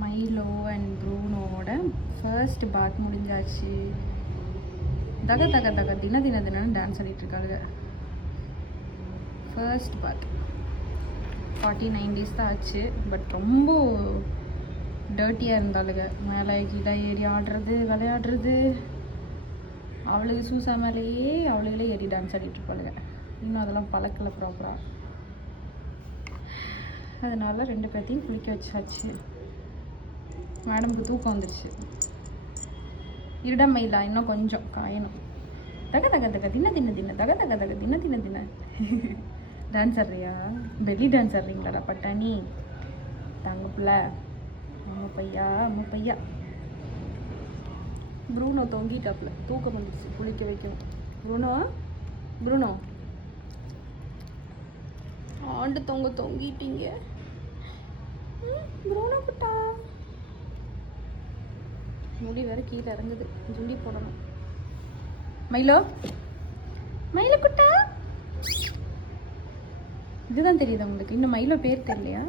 Milo and ப்ரூனோட first பாத் முடிஞ்சாச்சு. தக தக தக தினன்னு டான்ஸ் ஆடிட்டுருக்காளுங்க. ஃபர்ஸ்ட் பாத் 49 days தான் ஆச்சு. பட் ரொம்ப டர்ட்டியாக இருந்தாளுங்க. மேலே கீழே ஏறி ஆடுறது விளையாடுறது. அவளுக்கு சூசா மேலேயே அவளுகளே ஏறி டான்ஸ் ஆடிட்டுருப்பாளுங்க. இன்னும் அதெல்லாம் பழக்கலை ப்ராப்பராக. அதனால 2 பேர்த்தையும் குளிக்க வச்சாச்சு. மேடமுக்கு தூக்கம் வந்துடுச்சு. இருடமையிலா இன்னும் கொஞ்சம் காயணும். தக தக தக தின்ன தக தக தக தின்ன டான்ஸ் ஆடுறியா? பெல்லி டான்ஸ் ஆடுறீங்களாடா பட்டாணி? தாங்க பிள்ள. அம்மா பையா ப்ரூனோ தொங்கிட்டாப்புல. தூக்கம் வந்துடுச்சு. குளிக்க வைக்கணும். ப்ரூனோ ஆண்டு தொங்கிட்டீங்க. ப்ரூனோ குட்டா முடி வேற கீழே இறங்குது. ஜுண்டி போடணும். மயிலோ குட்டா இதுதான் தெரியுதா உங்களுக்கு? இன்னும் மயிலோ பேர் தெரியலையா?